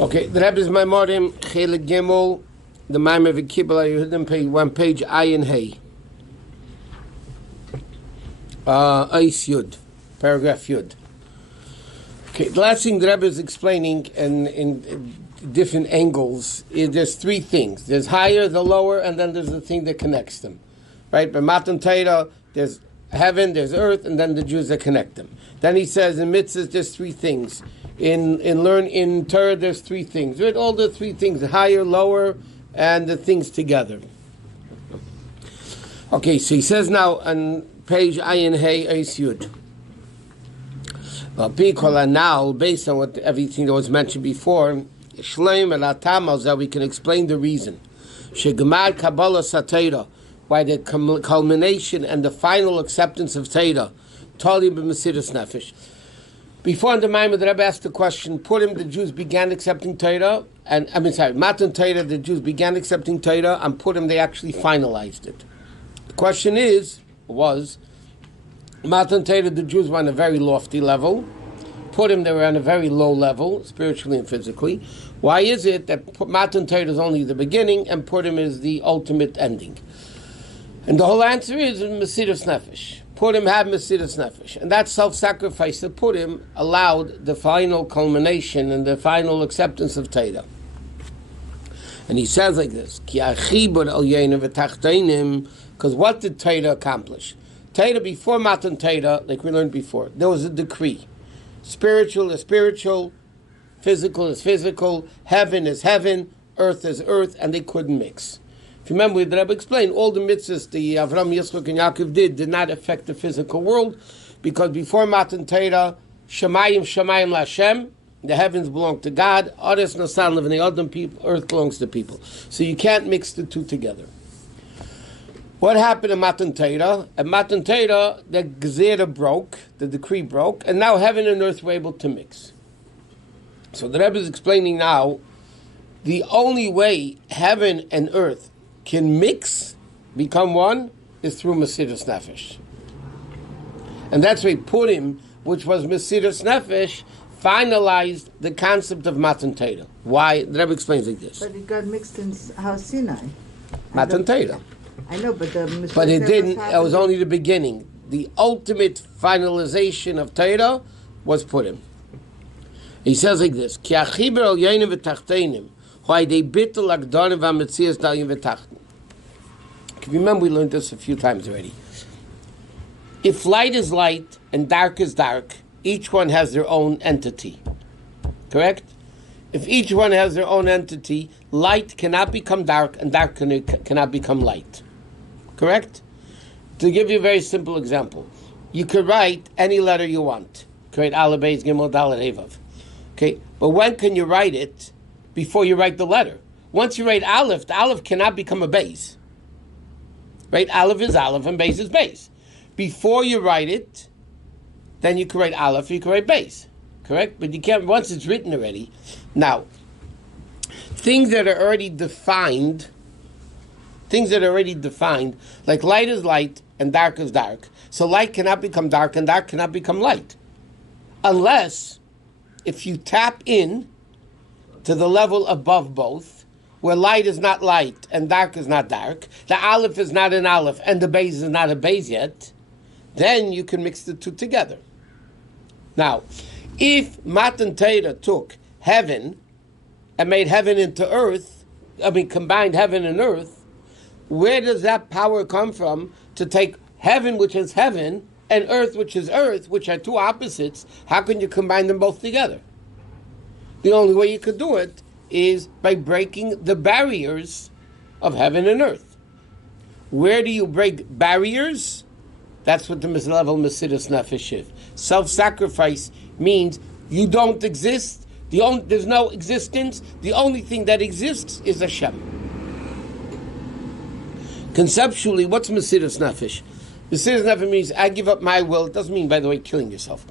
Okay, the Rebbe's Maamarim, Chelik Gimel, the Maamar of Kibbutz, you heard page, one page, Ayin Hay. Eis Yud, paragraph Yud. Okay, the last thing the Rebbe is explaining in different angles is there's three things. There's higher, the lower, and then there's the thing that connects them. Right? By Matan Torah, there's heaven, there's earth, and then the Jews that connect them. Then he says in mitzvahs there's three things. In Torah there's three things. Right? All the three things, higher, lower, and the things together. Okay, so he says now on page Ayin Hey Eis Yud. Now, based on everything that was mentioned before, that we can explain the reason. Why the culmination and the final acceptance of Torah, before in the Maamar, the Rebbe asked the question, Purim, the Jews began accepting Torah, Matan Torah, the Jews began accepting Torah, and Purim, they actually finalized it. The question was, Matan Torah, the Jews were on a very lofty level. Purim, they were on a very low level, spiritually and physically. Why is it that Matan Torah is only the beginning and Purim is the ultimate ending? And the whole answer is Mesiras Nefesh. Purim had Mesiras Nefesh. And that self-sacrifice of Purim allowed the final culmination and the final acceptance of Torah. And he says like this, because what did Torah accomplish? Torah, before Matan Torah, like we learned before, there was a decree. Spiritual is spiritual, physical is physical, heaven is heaven, earth is earth, and they couldn't mix. If you remember, the Rebbe explained, all the mitzvahs the Avram, Yitzchak, and Yaakov did not affect the physical world, because before Matan Torah, Shemayim Lashem, the heavens belong to God, Ares Nasan live in the Adam people, earth belongs to people. So you can't mix the two together. What happened in Matan Torah? At Matan Torah, the Gezerah broke, the decree broke, and now heaven and earth were able to mix. So the Rebbe is explaining now, the only way heaven and earth can mix, become one, is through Mesiras Nefesh. And that's why Purim, which was Mesiras Nefesh, finalized the concept of Matan Torah. Why? The Rebbe explains like this. But it got mixed in Har Sinai. Matan Torah. I know, but it didn't. It was only the beginning. The ultimate finalization of Torah was Purim. He says like this: Ki achiber al yonim v'tachtenim, why they bittul agdorim v'ametzias dalim v'tachten. If you remember, we learned this a few times already. If light is light and dark is dark, each one has their own entity. Correct? If each one has their own entity, light cannot become dark and dark cannot become light. Correct? To give you a very simple example, you could write any letter you want. You could write Aleph, Beis, Gimel, Dalet, Hevav. Okay? But when can you write it? Before you write the letter. Once you write Aleph, the Aleph cannot become a Beis. Right? Aleph is Aleph and Beis is Beis. Before you write it, then you can write Aleph, you can write Beis. Correct? But you can't, once it's written already. Now, things that are already defined, like light is light and dark is dark. So light cannot become dark and dark cannot become light. Unless, if you tap in to the level above both, where light is not light and dark is not dark, the Aleph is not an Aleph and the Beis is not a Beis yet, then you can mix the two together. Now, if Matan Torah took heaven and made heaven into earth, combined heaven and earth, where does that power come from to take heaven, which is heaven, and earth, which is earth, which are two opposites? How can you combine them both together? The only way you could do it is by breaking the barriers of heaven and earth. Where do you break barriers? That's what the level Mesiras Nefesh is. Self-sacrifice means you don't exist. There's no existence. The only thing that exists is Hashem. Conceptually, what's Mesiras Nefesh? Mesiras Nefesh means I give up my will. It doesn't mean, by the way, killing yourself.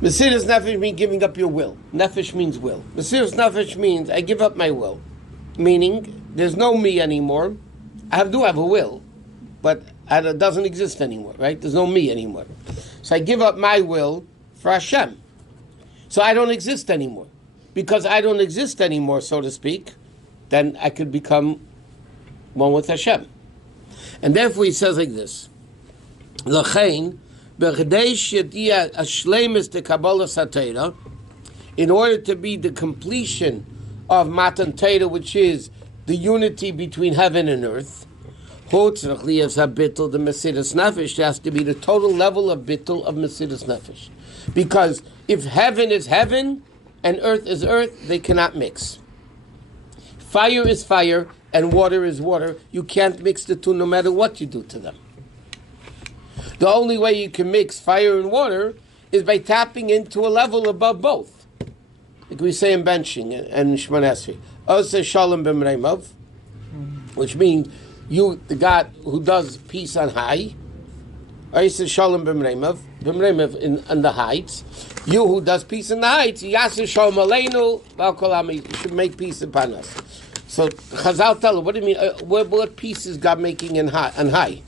Mesiras Nefesh means giving up your will. Nefesh means will. Mesiras Nefesh means I give up my will. Meaning, there's no me anymore. I do have a will, but it doesn't exist anymore, right? There's no me anymore. So I give up my will for Hashem. So I don't exist anymore. because I don't exist anymore, so to speak, then I could become one with Hashem. And therefore he says like this, L'chein, b'chedei she'tiyah ashleimus dekabbalas haTorah, in order to be the completion of Matan Torah, which is the unity between heaven and earth, the Mesiras Nefesh has to be the total level of bittul of Mesiras Nefesh. Because if heaven is heaven and earth is earth, they cannot mix. Fire is fire and water is water. You can't mix the two no matter what you do to them. The only way you can mix fire and water is by tapping into a level above both. Like we say in benching and Shemona Esrei. Ose Shalom b'mreimov, which means you, the God who does peace on high, Ose Shalom b'mreimov in the heights. You who does peace in the heights, Yaseh Shalom aleinu v'al kol ha'am, you should make peace upon us. So Chazal tell her, what do you mean? What peace is God making on high?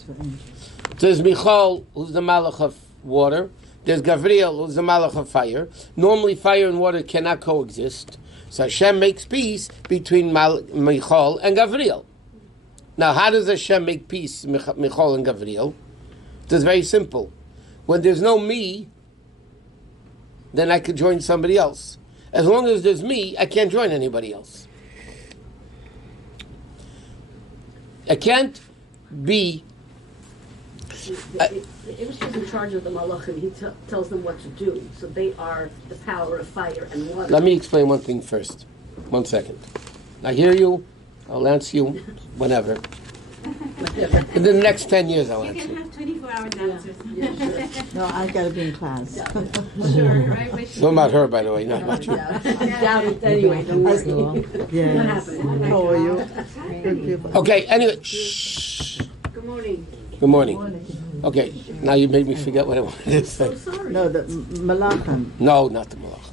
There's Michal, who's the Malach of water. There's Gavriel, who's the Malach of fire. Normally, fire and water cannot coexist. So Hashem makes peace between Michal and Gavriel. Now, how does Hashem make peace, Michal and Gavriel? It's very simple. When there's no me, then I could join somebody else. As long as there's me, I can't join anybody else. I can't be... If he's in charge of the Malachim, he tells them what to do. So they are the power of fire and water. Let me explain one thing first. 1 second. I hear you. I'll answer you whenever. In the next 10 years, I'll answer you. You can have 24 hours answers. Yeah, sure. No, I gotta be in class. Sure, right? No, about her, by the way, not about you. I doubt it anyway. Don't worry. Yes. What happened? How are you? Good people. Okay, anyway. Shh. Good morning. Good morning. Okay, now you made me forget what I wanted to say. So sorry. No, the Malachim. No, not the Malach.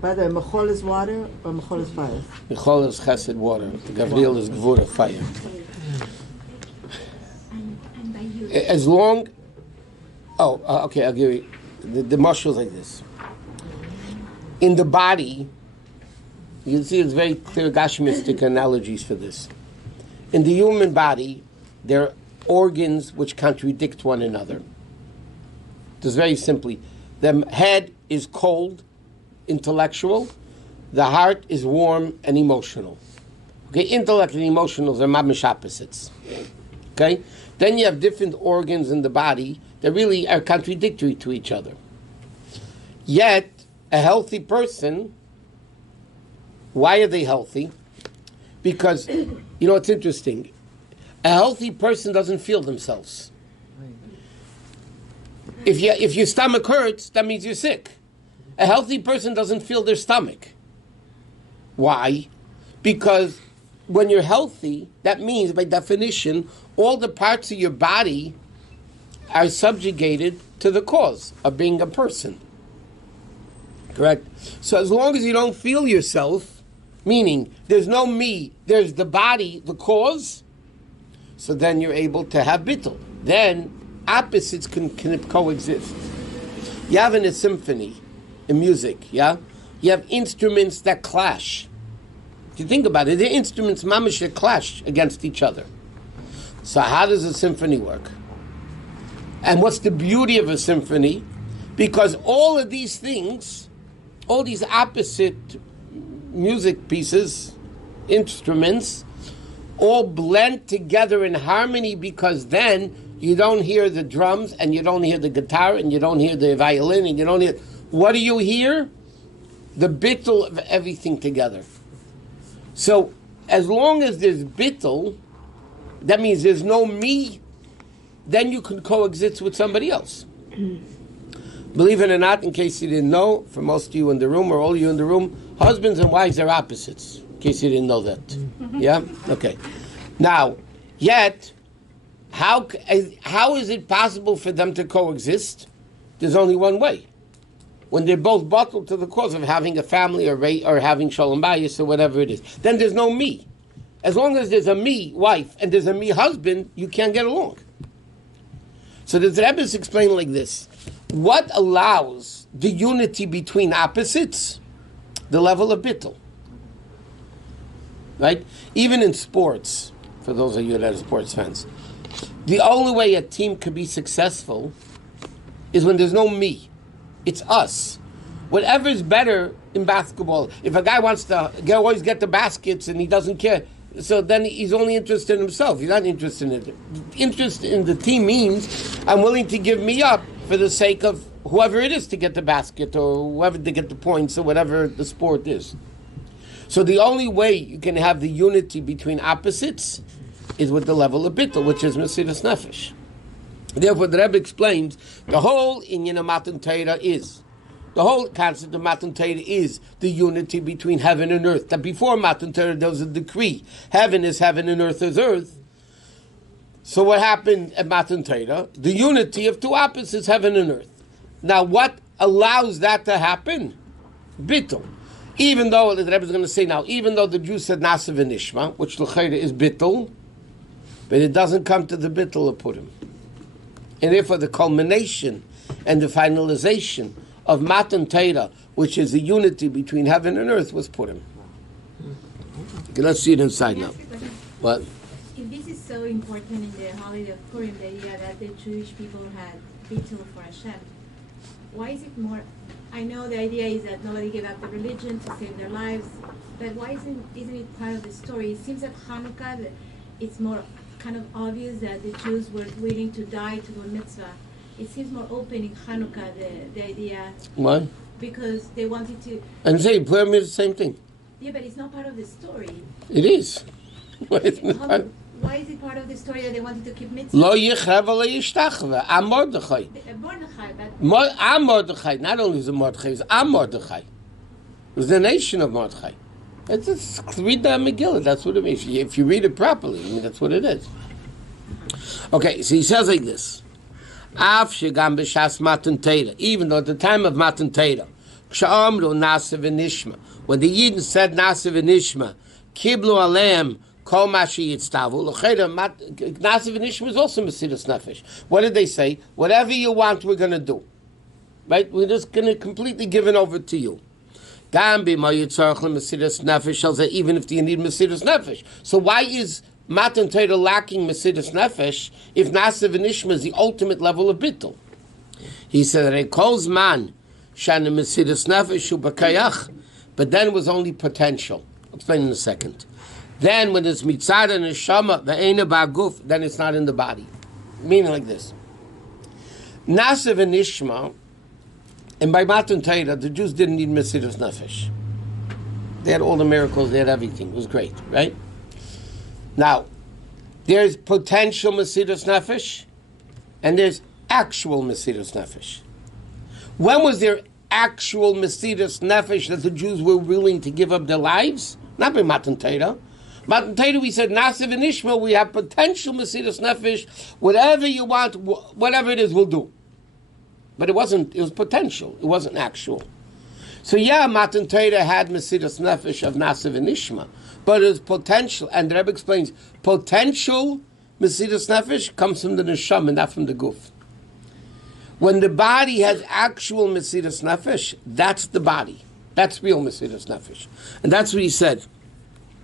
By the way, Mechol is water or Mechol is fire? Michal is chesed, water. The Gavriel is gvura, fire. And by you. As long... okay, I'll give you... The mashal is like this. In the body, you can see it's very clear Gashmistic analogies for this. In the human body, there are organs which contradict one another. Just very simply, the head is cold, intellectual. The heart is warm and emotional. Okay, intellect and emotional are mamish opposites. Okay, then you have different organs in the body that really are contradictory to each other. Yet, a healthy person, why are they healthy? Because, it's interesting. A healthy person doesn't feel themselves. If your stomach hurts, that means you're sick. A healthy person doesn't feel their stomach. Why? Because when you're healthy, that means, by definition, all the parts of your body are subjugated to the cause of being a person. Correct? So as long as you don't feel yourself, meaning there's no me, there's the body, the cause, so then you're able to have bittul. Then opposites can coexist. You have in a symphony, in music, yeah? You have instruments that clash. If you think about it, the instruments, mamish, that clash against each other. So how does a symphony work? And what's the beauty of a symphony? Because all of these things, all these opposite music pieces, instruments, all blend together in harmony, because then you don't hear the drums and you don't hear the guitar and you don't hear the violin and you don't hear... What do you hear? The bittul of everything together. So as long as there's bittul, that means there's no me, then you can coexist with somebody else. Believe it or not, in case you didn't know, for most of you in the room or all of you in the room, husbands and wives are opposites, in case you didn't know that. Yeah? Okay. Now, yet, how is it possible for them to coexist? There's only one way. When they're both buckled to the cause of having a family or having shalom bayis or whatever it is. Then there's no me. As long as there's a me wife and there's a me husband, you can't get along. So the Rebbe is explaining like this. What allows the unity between opposites? the level of bittul. Right? Even in sports, for those of you that are sports fans, the only way a team could be successful is when there's no me. It's us. Whatever is better in basketball, if a guy wants to always get the baskets and he doesn't care, so then he's only interested in himself. He's not interested in it. Interest in the team means I'm willing to give me up for the sake of whoever it is to get the basket or whoever to get the points or whatever the sport is. So the only way you can have the unity between opposites is with the level of bittul, which is Mesiras Nefesh. Therefore, the Rebbe explains the whole inyan of Matan Torah is, the whole concept of Matan Torah is the unity between heaven and earth. That before Matan Torah there was a decree, heaven is heaven and earth is earth. So what happened at Matan Torah? The unity of two opposites, heaven and earth. Now what allows that to happen? Bittul. Even though, the Rebbe is going to say now, even though the Jews said Nasa v'nishma, which l'chayra is bittul, but it doesn't come to the bittul of Purim. And therefore the culmination and the finalization of Matan Torah, which is the unity between heaven and earth, was Purim. Okay, let's see it inside now. What? If this is so important in the holiday of Purim, the idea that the Jewish people had bittul for Hashem, why is it more? I know the idea is that nobody gave up the religion to save their lives, but why isn't it part of the story? It seems that Hanukkah, it's more kind of obvious that the Jews were willing to die to do a mitzvah. It seems more open in Hanukkah, the idea. Why? Because they wanted to. And say Purim is the same thing. Yeah, but it's not part of the story. It is. Why is Why is it part of the story that they wanted to keep mitzvah? Lo yichrav lo yishtachva. Am Mordechai. Mordechai, but Am Mordechai. Not only is it Mordechai, it's Am Mordechai. It was the nation of Mordechai. It's read the Megillah. That's what it means. If you read it properly, I mean, that's what it is. Okay, so he says like this. Af shegam b'shas Matan Torah. Even though at the time of Matan Torah, k'sha'amru nasa v'nishma, when the Yidden said nasa v'nishma, kiblu aleim kol mashi yitztavu, l'chayra nasa v'nishma is also Mesiras Nefesh. What did they say? Whatever you want, we're going to do. Right? We're just going to completely give it over to you. Even if you need Mesiras Nefesh. So why is Matan Torah lacking Mesiras Nefesh if Nasa v'nishma is the ultimate level of bittul? He said, "Rekol's man shana Mesiras Nefesh ubakayach," but then it was only potential. I'll explain in a second. Then when it's mitzad and neshama ve'ena ba'guf, then it's not in the body. Meaning like this: Nasa v'nishma. And by Matan Torah, the Jews didn't need Mesiras Nefesh. They had all the miracles, they had everything. It was great, right? Now, there's potential Mesiras Nefesh, and there's actual Mesiras Nefesh. When was there actual Mesiras Nefesh that the Jews were willing to give up their lives? Not by Matan Torah. Matan Torah, we said, Nasa v'nishma, we have potential Mesiras Nefesh. Whatever you want, whatever it is, we'll do. But it wasn't, it was potential. It wasn't actual. So yeah, Matan Torah had Mesiras Nefesh of Nasa v'nishma, but it was potential. And the Rebbe explains, potential Mesiras Nefesh comes from the neshama, not from the guf. When the body has actual Mesiras Nefesh, that's the body. That's real Mesiras Nefesh. And that's what he said.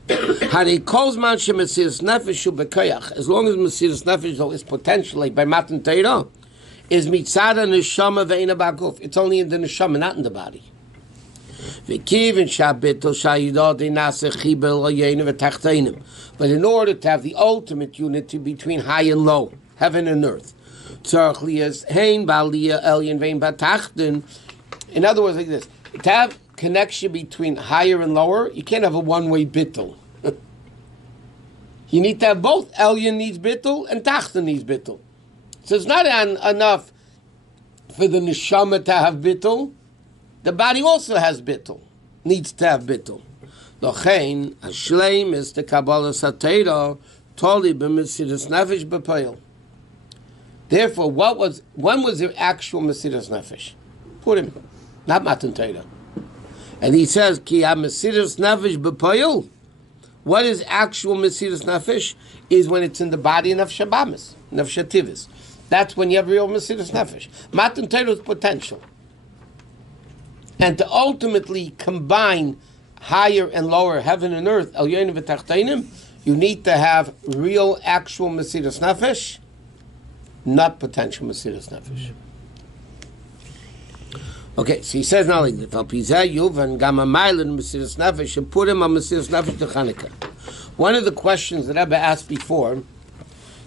As long as Mesiras Nefesh is potential, like by Matan Torah, is mitzada neshama ve'ena ba'guf. It's only in the neshama, not in the body. But in order to have the ultimate unity between high and low, heaven and earth, in other words, like this, to have connection between higher and lower, you can't have a one-way bittul. You need to have both. Elyon needs bittul and Tachton needs bittul. So it's not enough for the neshama to have bittul. The body also has bittul, needs to have bittul. Lochein hashleim is the Kabbalah Satera toli b'Mesiras Nefesh b'Poel. Therefore, when was there actual Mesiras Nefesh? Purim, not Matan Torah. And he says ki ha-Mesiras Nefesh b'Poel. What is actual Mesiras Nefesh? Is when it's in the body of Shabamis, of Shativis. That's when you have real Mesiras Nefesh. Matan Torah is potential. and to ultimately combine higher and lower heaven and earth, Elyonim v'Tachtainim, you need to have real, actual Mesiras Nefesh, not potential Mesiras Nefesh. Okay, so he says now like this, one of the questions that Rabbi asked before,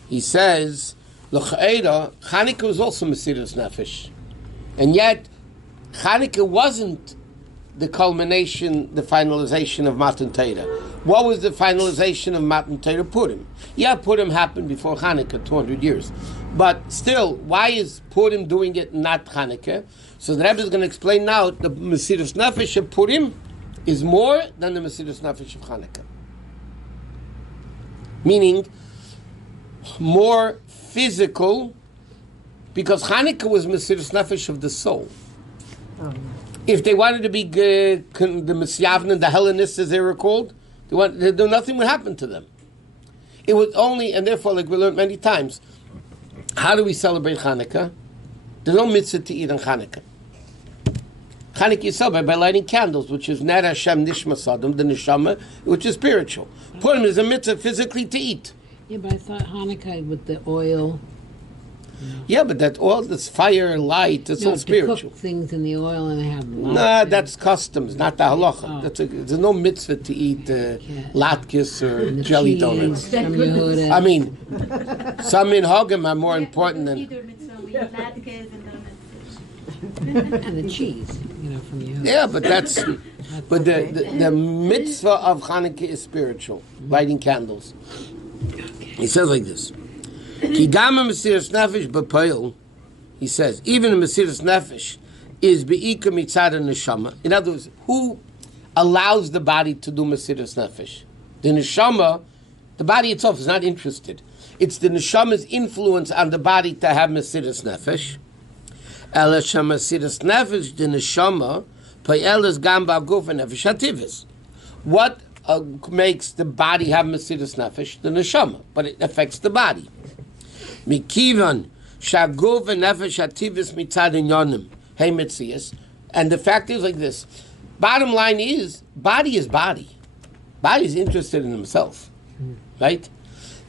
he says, Chanukah was also Mesiras Nefesh, and yet Chanukah wasn't the culmination, the finalization of Matan Torah. What was the finalization of Matan Torah? Purim. Yeah, Purim happened before Chanukah, 200 years. But still, why is Purim doing it, not Chanukah? So the Rebbe is going to explain now, the Mesiras Nefesh of Purim is more than the Mesiras Nefesh of Chanukah. Meaning, more physical, because Chanukah was Mesiras Nefesh of the soul. If they wanted to be the Misyavnim, the Hellenists as they were called, nothing would happen to them. It was only, and therefore, like we learned many times, how do we celebrate Chanukah? There's no mitzvah to eat on Chanukah. Chanukah you celebrate by lighting candles, which is Ner Hashem Nishmas Adam, the Neshama, which is spiritual. Purim is a mitzvah physically to eat. Yeah, but I thought Hanukkah with the oil. Yeah, but that oil, this fire, light, it's all spiritual. Cook things in the oil and have latkes. Nah, that's customs, not the halacha. There's no mitzvah to eat latkes or jelly donuts. I mean, some minhagim are more important than... And the cheese, from Yehuda. Yeah, but that's... But the mitzvah of Chanukah is spiritual, lighting candles. He says like this. Ki gam Mesiras Nefesh b'poil, he says, even a Mesiras Nefesh is be'ika mitzad neshama. In other words, who allows the body to do Mesiras Nefesh? The neshama, the body itself is not interested. It's the neshama's influence on the body to have Mesiras Nefesh. Ela Mesiras Nefesh, the neshama, po'el is gam ba'guf and nefesh hativis. What makes the body have Mesiras Nefesh? The neshama, but it affects the body. Mikivan shaguf nefesh hativis mitzad inyonim hey mitzias, and the fact is like this. Bottom line is body is body. Body is interested in himself, right?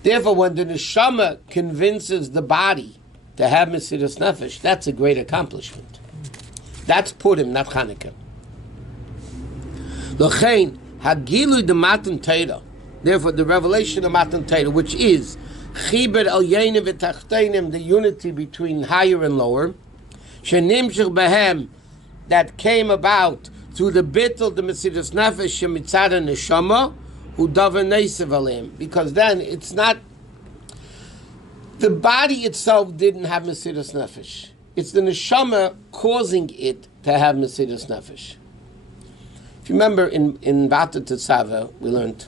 Therefore, when the neshama convinces the body to have Mesiras Nefesh, that's a great accomplishment. That's Purim, not Chanukah. L'chein hagilu de Matan Torah. Therefore, the revelation of Matan Torah, which is Chibur Elyonim v'Tachtainim, the unity between higher and lower, shenimshach behem, that came about through the bittul, the Mesiras Nefesh, shemitzad neshama, hu davar neisav aleim, because then it's not, the body itself didn't have Mesiras Nefesh. It's the neshama causing it to have Mesiras Nefesh. If you remember in Vata Tetzaveh, we learned,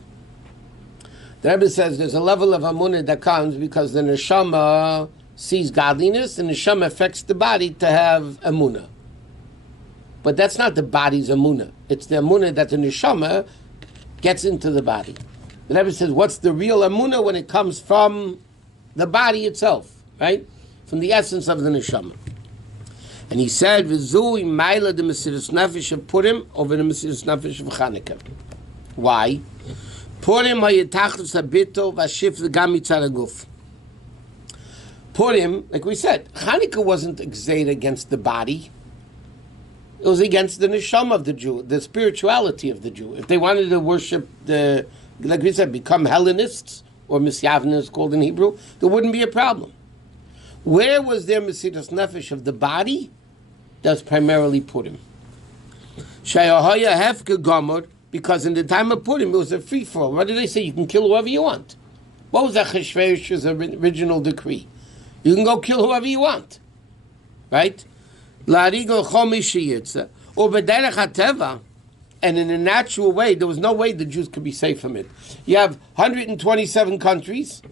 the Rebbe says there's a level of amunah that comes because the neshama sees godliness, and the neshama affects the body to have amunah. But that's not the body's amunah. It's the amunah that the neshama gets into the body. The Rebbe says, what's the real amunah when it comes from the body itself, right? From the essence of the neshama. And he said, "V'zui ma'ila the Mesiras Nefesh of Purim over the Mesiras Nefesh of Chanukah." Why? Purim ha'yitachlis habitol v'ashif l'gam mitzad haguf. Purim, like we said, Chanukah wasn't exalted against the body. It was against the neshama of the Jew, the spirituality of the Jew. If they wanted to worship like we said, become Hellenists, or Misyavnim is called in Hebrew, there wouldn't be a problem. Where was their Mesiras Nefesh of the body? That's primarily Purim. Shayahaya hefke gomor, because in the time of Purim it was a free-for-all. What did they say? You can kill whoever you want. What was Achashverosh's original decree? You can go kill whoever you want. Right? La'arigo chomi sheyitza, or b'derech hateva, and in a natural way, there was no way the Jews could be safe from it. You have 127 countries,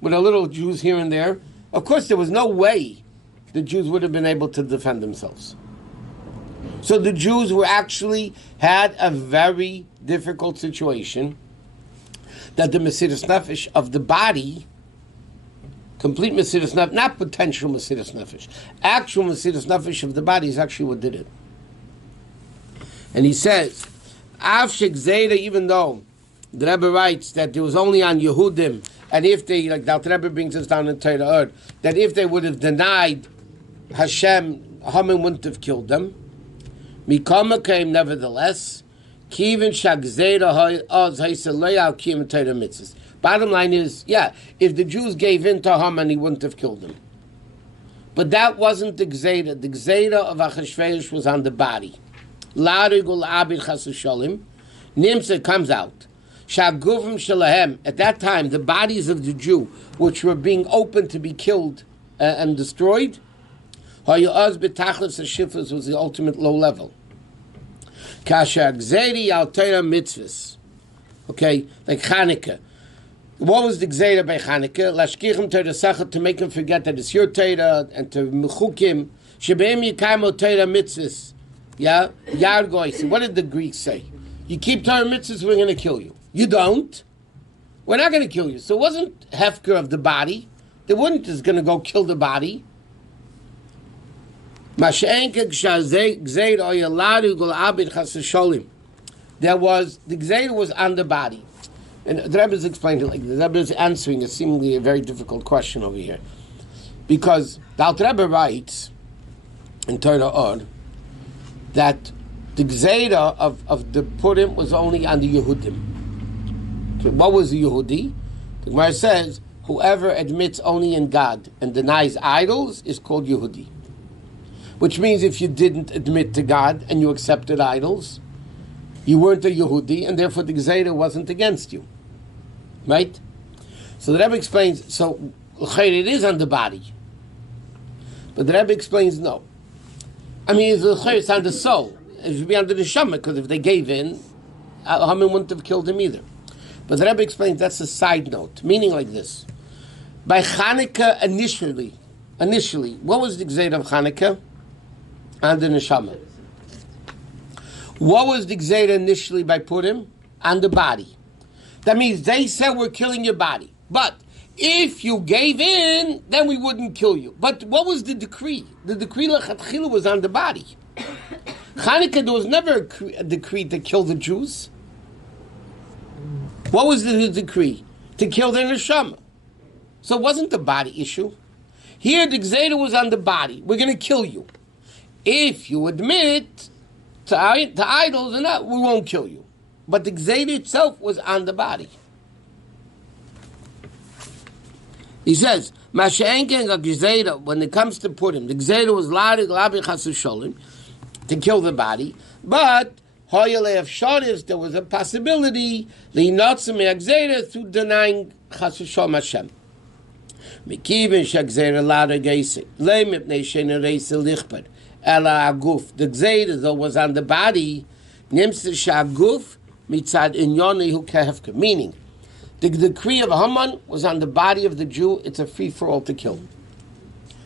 with a little Jews here and there. Of course, there was no way the Jews would have been able to defend themselves. So the Jews were actually had a very difficult situation, that the Mesiras Nefesh of the body, complete Mesiras Nefesh, not potential Mesiras Nefesh, actual Mesiras Nefesh of the body is actually what did it. And he says, Av Shegzeira, even though the Rebbe writes that it was only on Yehudim, and if they, like the Rebbe brings us down in Torah, that if they would have denied Hashem, Haman wouldn't have killed them. Mikama came nevertheless. Kivin Shagzeira Oz Haisaleya Kim Torah mitzvahs. Bottom line is, yeah, if the Jews gave in to Haman, he wouldn't have killed them. But that wasn't the Gzeira. The Gzeira of Achashverosh was on the body. Larigul Abid Chasushalim. Nimsa comes out. Shaguvim Shalahem. At that time, the bodies of the Jew, which were being open to be killed and destroyed, Hayaz B'Tachlis Hashifas was the ultimate low level. Kasha Gzeiri Al Torah mitzvahs. Okay, like Chanukah. What was the Gzeira by Chanukah? Lashkichim Torah Sachat, to make him forget that it's your Torah, and to Mechukim Shebeim Yikamo Torah mitzvahs. Yeah, Yargoy. So what did the Greeks say? You keep Torah mitzvahs, we're going to kill you. You don't. We're not going to kill you. So it wasn't hefker of the body. They weren't just going to go kill the body. There was the Gzeira was on the body. And the Rebbe is explaining it like the Rebbe is answering a seemingly a very difficult question over here. Because the Rebbe writes in Torah Or that the Gzeira of the Purim was only on the Yehudim. Okay, what was the Yehudi? The Gemara says, whoever admits only in God and denies idols is called Yehudi. Which means if you didn't admit to God and you accepted idols, you weren't a Yehudi, and therefore the Gzeira wasn't against you. Right? So the Rebbe explains, so it is on the body. But the Rebbe explains, no. I mean, it's on the soul. It should be under the neshama, because if they gave in, Haman wouldn't have killed him either. But the Rebbe explains that's a side note, meaning like this. By Chanukah initially, what was the Gzeira of Chanukah? On the neshama. What was the Gzeira initially by Purim? On the body. That means they said we're killing your body. But if you gave in, then we wouldn't kill you. But what was the decree? The decree lechatchila was on the body. Chanukah, there was never a decree to kill the Jews. What was the decree? To kill their neshama. So it wasn't the body issue. Here the Gzeira was on the body. We're going to kill you. If you admit to idols and that, we won't kill you. But the Gzeira itself was on the body. He says, when it comes to Purim, the Gzeira was to kill the body, but there was a possibility through denying Hashem. The Gzeira, though, was on the body, meaning the decree of Haman was on the body of the Jew. It's a free-for-all to kill.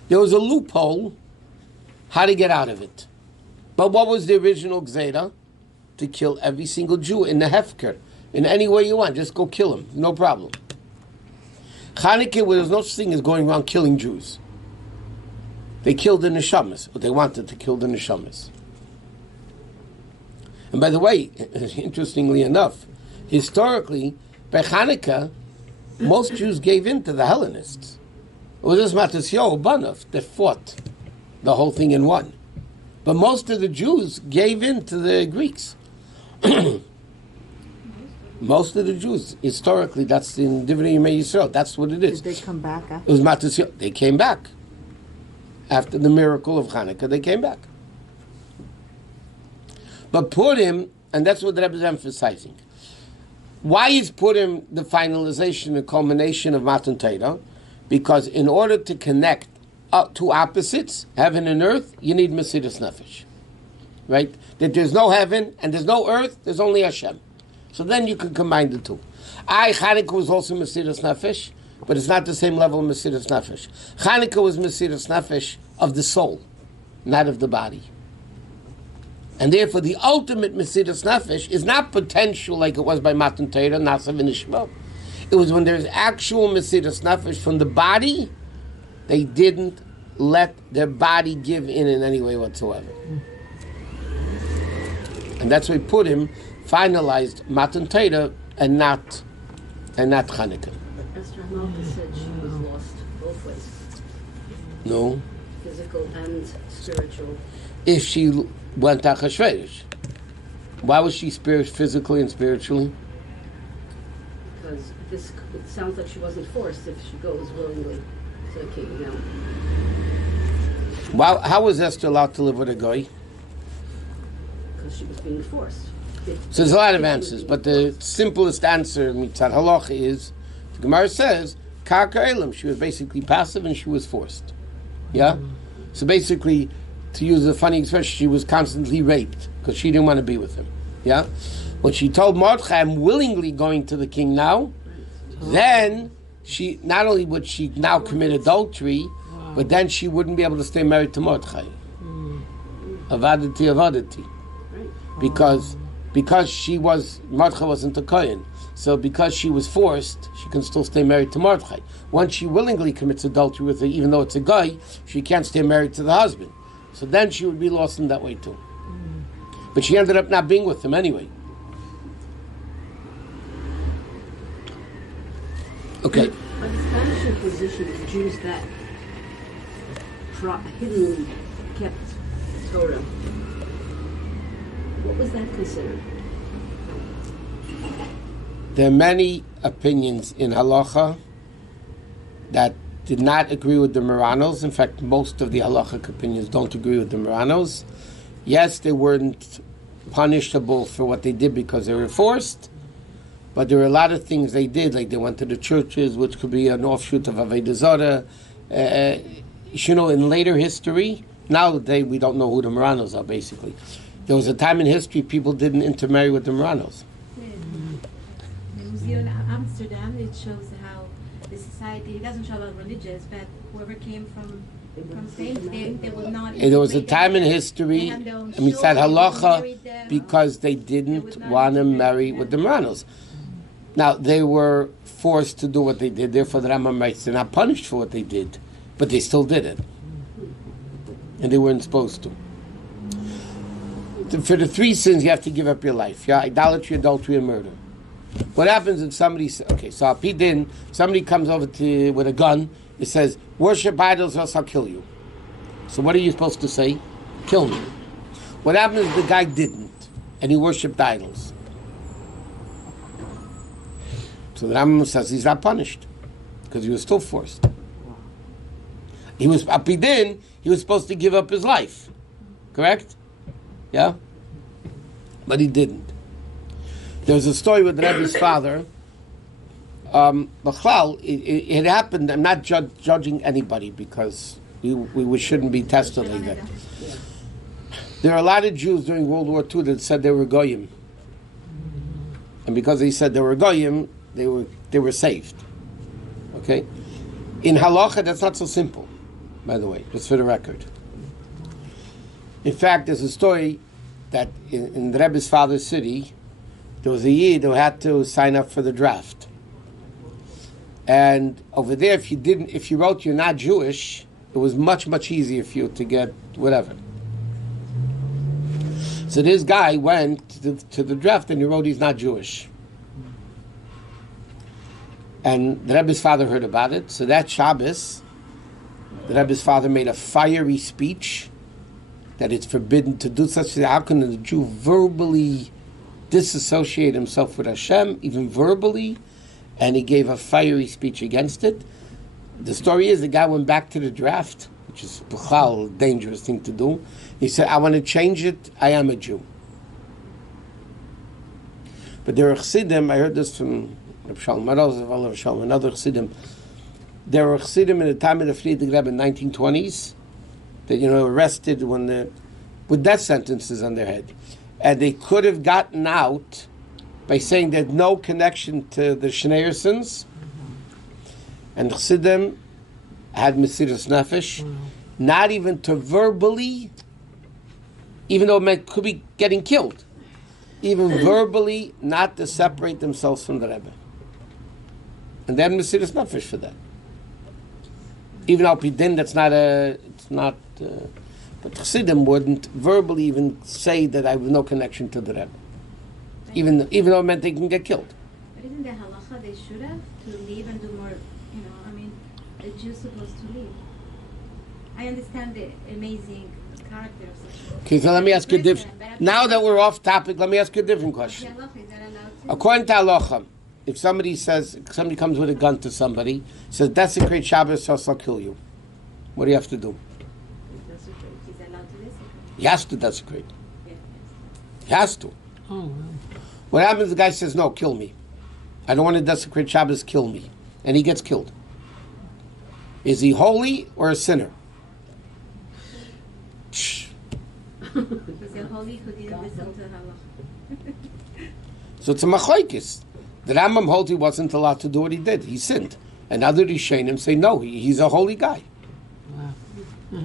There was a loophole how to get out of it. But what was the original Gzeira? To kill every single Jew in the Hefker. In any way you want, just go kill him. No problem. Chanukah, where there's no such thing as going around killing Jews. They killed the neshamas, but they wanted to kill the neshamas. And by the way, interestingly enough, historically, by Chanukah, most Jews gave in to the Hellenists. It was just Matisyahu Banov that fought the whole thing and won. But most of the Jews gave in to the Greeks. Most of the Jews, historically, that's in Divrei Yemei Yisrael. That's what it is. Did they come back after? It was Matisyahu. They came back. After the miracle of Chanukah, they came back. But Purim, and that's what the Rebbe is emphasizing. Why is Purim the finalization, the culmination of Matan Torah? Because in order to connect two opposites, heaven and earth, you need Mesiras Nefesh. Right? That there's no heaven and there's no earth, there's only Hashem. So then you can combine the two. Chanukah was also Mesiras Nefesh, but it's not the same level of Mesiras Nefesh. Chanukah was Mesiras Nefesh of the soul, not of the body. And therefore, the ultimate Mesiras Nefesh is not potential like it was by Matan Torah, Nasav and Ishmael. It was when there's actual Mesiras Nefesh from the body, they didn't let their body give in any way whatsoever. And that's why Purim finalized Matan Torah and not Chanukah. Esther Hamalka said she was lost both ways, No. physical and spiritual. If she went to Achashverosh, why was she physically and spiritually? Because it sounds like she wasn't forced if she goes willingly to the king now. How was Esther allowed to live with a guy? Because she was being forced. So there's a lot of answers, but the simplest answer, mitzad halacha, is the Gemara says, Karka Elam. She was basically passive and she was forced. Yeah? So basically, to use a funny expression, she was constantly raped because she didn't want to be with him. Yeah? When she told Mordechai, I'm willingly going to the king now, then she not only would she now commit adultery, but then she wouldn't be able to stay married to Mordechai. Avadati. Because Mordechai wasn't a Kohen. So because she was forced, she can still stay married to Mordechai. Once she willingly commits adultery with him, even though it's a guy, she can't stay married to the husband. So then she would be lost in that way too. But she ended up not being with him anyway. Okay. But the Spanish Inquisition, the Jews that hiddenly kept Torah, what was that considered? There are many opinions in halacha that did not agree with the Maranos. In fact, most of the halachic opinions don't agree with the Maranos. Yes, they weren't punishable for what they did because they were forced, but there were a lot of things they did, like they went to the churches, which could be an offshoot of Avodah Zarah. In later history, nowadays we don't know who the Maranos are, basically. There was a time in history people didn't intermarry with the Maranos. The museum in Amsterdam, it shows how the society, it doesn't show about religious, but whoever came from Spain, they would not... There was a time in history, we said halacha, because they didn't want to marry with the Maranos. Now, they were forced to do what they did, therefore the Rambam writes, they're not punished for what they did, but they still did it. And they weren't supposed to. For the three sins, you have to give up your life. Yeah, idolatry, adultery, and murder. What happens if somebody says, okay, so Alpidin, somebody comes over with a gun, it says, worship idols or else I'll kill you. So what are you supposed to say? Kill me. What happens if the guy didn't, and he worshipped idols? So the Rambam says he's not punished, because he was still forced. He was supposed to give up his life. Correct? Yeah? But he didn't. There's a story with Rebbe's father. It happened. I'm not judging anybody because we shouldn't be tested like that. There are a lot of Jews during World War II that said they were goyim, and because they said they were goyim, they were saved. Okay, in halacha, that's not so simple. By the way, just for the record. In fact, there's a story that in the Rebbe's father's city, there was a Yid who had to sign up for the draft. And over there, if you wrote you're not Jewish, it was much, much easier for you to get whatever. So this guy went to the draft and he wrote he's not Jewish. And the Rebbe's father heard about it. So that Shabbos, the Rebbe's father made a fiery speech that it's forbidden to do such thing. How can a Jew verbally disassociate himself with Hashem, even verbally? And he gave a fiery speech against it. The story is the guy went back to the draft, which is a dangerous thing to do. He said, I want to change it. I am a Jew. But there are Chassidim, I heard this from Rabbi Shalom Marozov, another Chassidim. There were Chassidim in the time of the Friedrich Rebbe in the 1920s that, arrested with death sentences on their head. And they could have gotten out by saying there's no connection to the Schneersons. And Chassidim had Mesiras Nefesh, not even to verbally, even though it could be getting killed, even verbally not to separate themselves from the Rebbe. And they had Mesiras Nefesh for that. Even though Pidin, But Chassidim wouldn't verbally even say that I have no connection to the Rebbe. Even though it meant they can get killed. But isn't the halacha they should have to leave and do more, I mean, the Jews supposed to leave? I understand the amazing character of such Okay, so let me ask you a person, different... but Now that we're off topic, let me ask you a different the question. halacha, is that allowed to? According to halacha, if somebody comes with a gun to somebody, says, desecrate Shabbos, or I'll kill you. What do you have to do? He's allowed to desecrate. He has to desecrate. Yeah. He has to. Oh, wow. What happens if the guy says, no, kill me? I don't want to desecrate Shabbos, kill me. And he gets killed. Is he holy or a sinner? Shh. He's a holy who didn't listen to halacha. So it's a machoikis. The Rambam holds he wasn't allowed to do what he did. He sinned. And other Rishonim say, no, he's a holy guy. Wow. He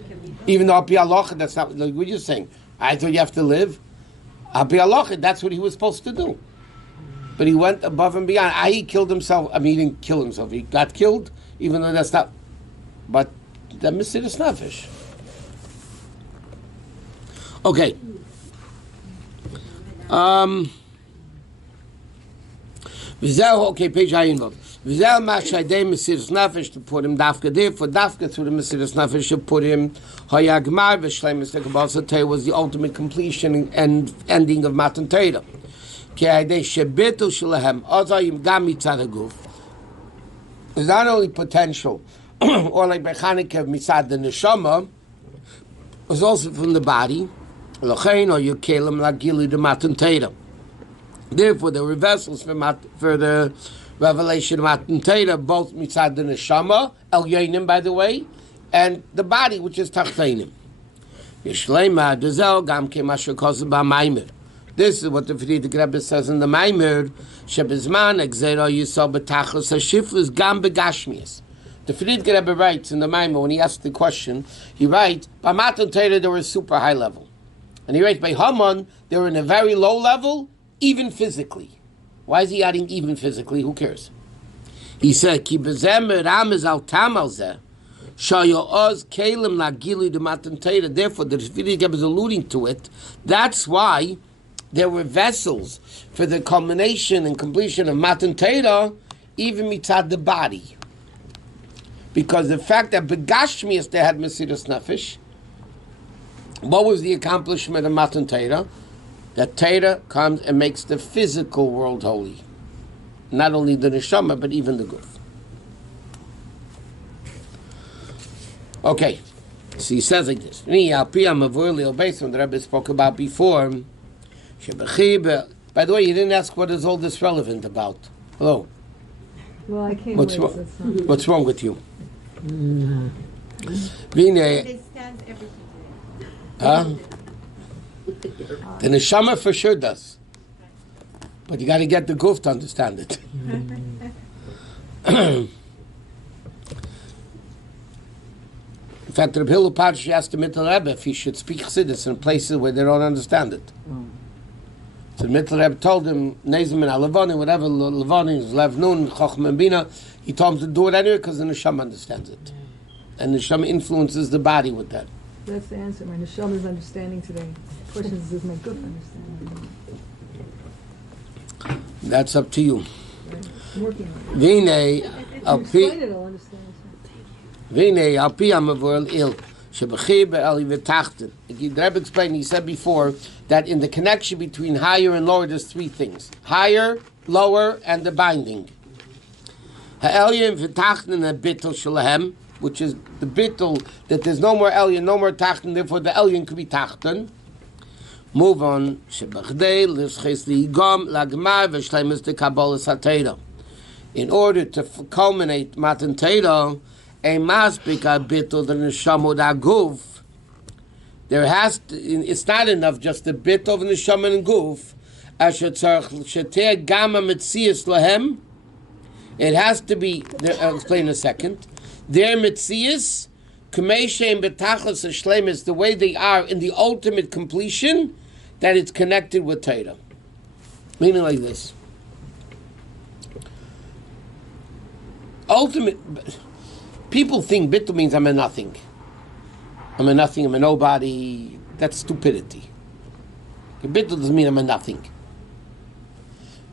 can be Even though Abi Alocha, that's not like what you're saying. I thought you have to live. Abi Alocha, that's what he was supposed to do. But he went above and beyond. He killed himself. I mean, he didn't kill himself. He got killed, even though that's not. But that Mesiras Nefesh. Okay. Okay, page Ayin. V'zel ma'shadei Mesiras Nefesh to put him dafka there. For dafka through the Mesiras Nefesh to put him Hayagmar v'shleimus tekabal Torah was the ultimate completion and ending of Matan Torah. Ki shebitul shelahem azayim gam mitzad haguf. It's not only potential, or like by Chanukah mitzad the neshama, it's also from the body. L'chein or yukelim lagilu the Matan Torah. Therefore, there were vessels for the revelation of Matan Torah, both mitzad the neshama, el yonim, by the way, and the body, which is tachtonim. Yishleima dezel gam kemasher kosev ba'maimer. This is what the Friedrich Rebbe says in the Maamar. Shebizman exera yisol betachos hashiflus gam begashmias. The Friedrich Rebbe writes in the Maamar when he asks the question, he writes, by Matan Torah they were a super high level, and he writes by Haman they were in a very low level, even physically. Why is he adding even physically? Who cares? He said, Ki bezem ramez al tamal zeh, shayo oz kelim lagilu de Matan Torah. Therefore, the Friedrich Rebbe is alluding to it. That's why there were vessels for the culmination and completion of Matan Torah, even mitzad the body. Because the fact that begashmias they had Mesiras Nefesh, what was the accomplishment of Matan Torah? That Torah comes and makes the physical world holy. Not only the neshama, but even the guf. Okay, so he says like this. Based on the Rebbe spoke about before. By the way, you didn't ask what is all this relevant about. Hello. Well, I can't What's wait. wrong? So it's not- What's wrong with you? No. Vine, It stands everything today. huh? The neshama for sure does, but you got to get the guf to understand it. In fact, Rabbi Hillel Patrish asked the Mittel Rebbe if he should speak Chassidus in places where they don't understand it. So the Mittel Rebbe told him, Nezim and Alavoni, whatever, Lavoni, Levnun, Chochmah and Bina, he told him to do it anyway because the Neshama understands it. And the Neshama influences the body with that. That's the answer. My neshama is understanding today. The question is my good understanding? That's up to you. I'm working on it. Vine, If you al explain pi, it, I'll understand. Vine, al pi amavor il, shebechi be'eli v'tachten. The Rebbe explained, he said before, that in the connection between higher and lower, there's three things. Higher, lower, and the binding. Ha'elyon v'tachten and bittul shalahem, which is the bittul, that there's no more elyon, no more tachten, therefore the elyon could be tachten. Move on. In order to culminate Matan Torah, a maspika bittul the neshama aguf. There has to. It's not enough just the bittul of neshama and guf. Asher gamma mitzias lahem. It has to be. I'll explain in a second. Their mitzias, kameshem betachlas shleimus, the way they are in the ultimate completion, that it's connected with Torah. Meaning like this. Ultimate. People think bittul means I'm a nothing. I'm a nothing, I'm a nobody. That's stupidity. Bittul doesn't mean I'm a nothing.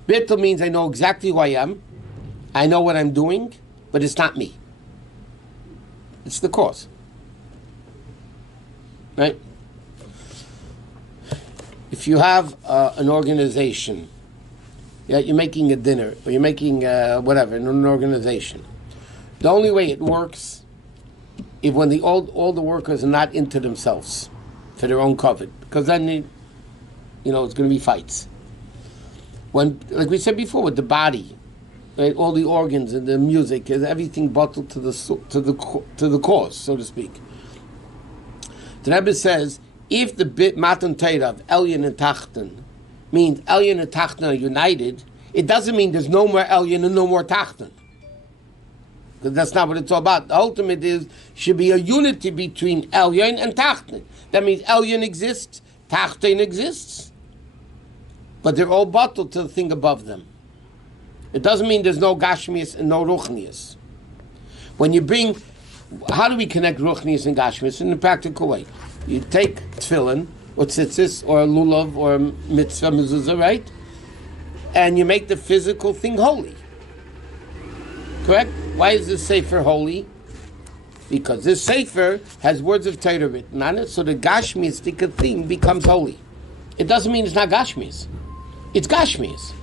Bittul means I know exactly who I am, I know what I'm doing, but it's not me. It's the cause. Right? If you have an organization, yeah, you're making a dinner, or you're making whatever, in an organization. The only way it works is when all the workers are not into themselves for their own covet, because then it's going to be fights. When, like we said before, with the body, right, all the organs and the music, is everything bottled to the cause, so to speak. The Rebbe says, if the bit matan Torah of Elyon and Tachten means Elyon and Tachten are united, it doesn't mean there's no more Elyon and no more Tachten. Because that's not what it's all about. The ultimate should be a unity between Elyon and Tachten. That means Elyon exists, Tachten exists, but they're all bottled to the thing above them. It doesn't mean there's no Gashmias and no Ruchnias. When you bring, how do we connect Ruchnias and Gashmias? In a practical way. You take tefillin, or tzitzis, or lulav, or mitzvah mezuzah, right? And you make the physical thing holy. Correct? Why is this sefer holy? Because this sefer has words of Torah written on it, so the Gashmiistic thing becomes holy. It doesn't mean it's not Gashmias. It's Gashmias.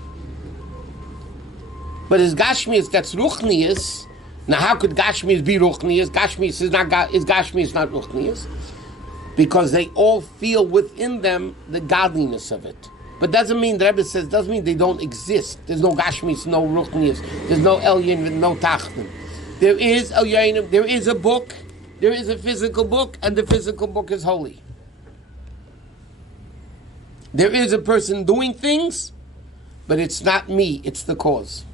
But it's Gashmias that's Ruchnias. Now how could Gashmias be Ruchnias? Gashmias is Gashmias not Ruchnias? Because they all feel within them the godliness of it. But doesn't mean, the Rebbe says, doesn't mean they don't exist. There's no Gashmis, no Ruchnias, there's no Elyon, no Tachten. There is Elyon, there is a book, there is a physical book, and the physical book is holy. There is a person doing things, but it's not me, it's the cause.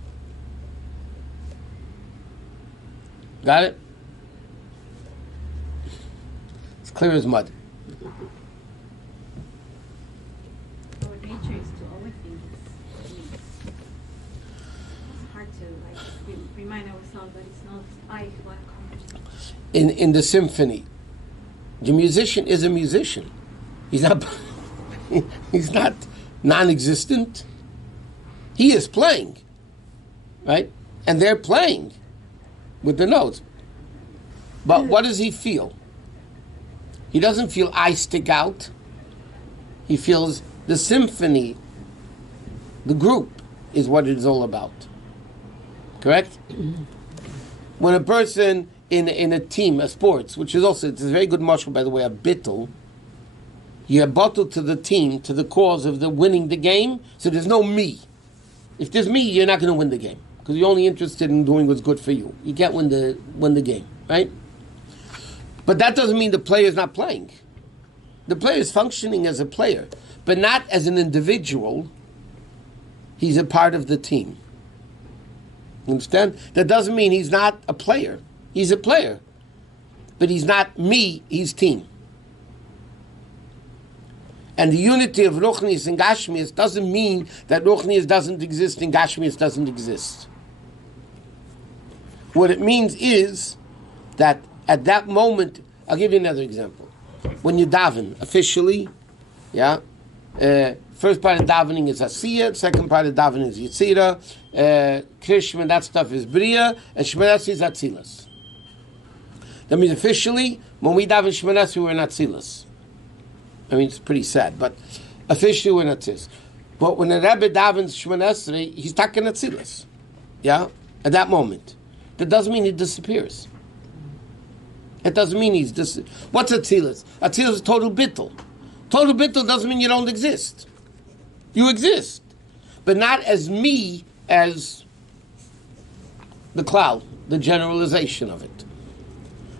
Got it? It's clear as mud. Our nature is to overthink it. It's hard to remind ourselves that it's not I who accomplished it. In the symphony, the musician is a musician. He's not non-existent. He is playing, right? And they're playing with the notes. But what does he feel? He doesn't feel I stick out. He feels the symphony, the group, is what it is all about. Correct? When a person in a team, a sports, which is also, it's a very good marshal, by the way, a bittul, you are bottled to the team, to the cause of the winning the game, so there's no me. If there's me, you're not going to win the game, because you're only interested in doing what's good for you. You can't win the game, right? But that doesn't mean the player is not playing. The player is functioning as a player, but not as an individual. He's a part of the team. You understand? That doesn't mean he's not a player. He's a player. But he's not me, he's team. And the unity of Ruchnias and Gashmias doesn't mean that Ruchnias doesn't exist and Gashmias doesn't exist. What it means is that at that moment, I'll give you another example. When you daven, officially, yeah, first part of davening is Asiyah, second part of davening is Yitzira, Krishma, that stuff is Bria, and Shmoneh is Atzilas. That means officially, when we daven Shmoneh, we're in Atzilas. I mean, it's pretty sad, but officially we're in Atzilas. But when the Rebbe davens Shmoneh, he's talking Atzilas. Yeah, at that moment. That doesn't mean he disappears. It doesn't mean he's what's Atzilus? Atzilus is total bittul. Total bittul doesn't mean you don't exist. You exist. But not as me, as the cloud, the generalization of it.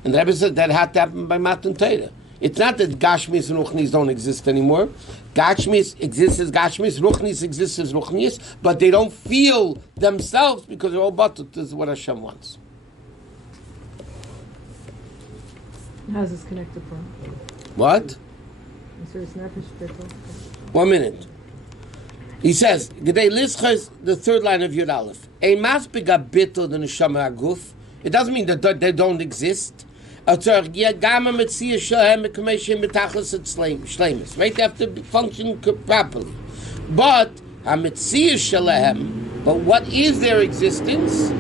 And the Rebbe said that had to happen by Matan Torah. It's not that Gashmis and Ruchnis don't exist anymore. Gashmis exists as Gashmis, Ruchnis exists as Ruchnis, but they don't feel themselves because they're all bottled. This is what Hashem wants. How does this connect to Purim? What? It's nefesh bittul. 1 minute. He says, Gedei Lischas, the third line of Yud Aleph. Ein maspik bittul the neshama aguf. It doesn't mean that they don't exist. Right? They have to function properly. But what is their existence?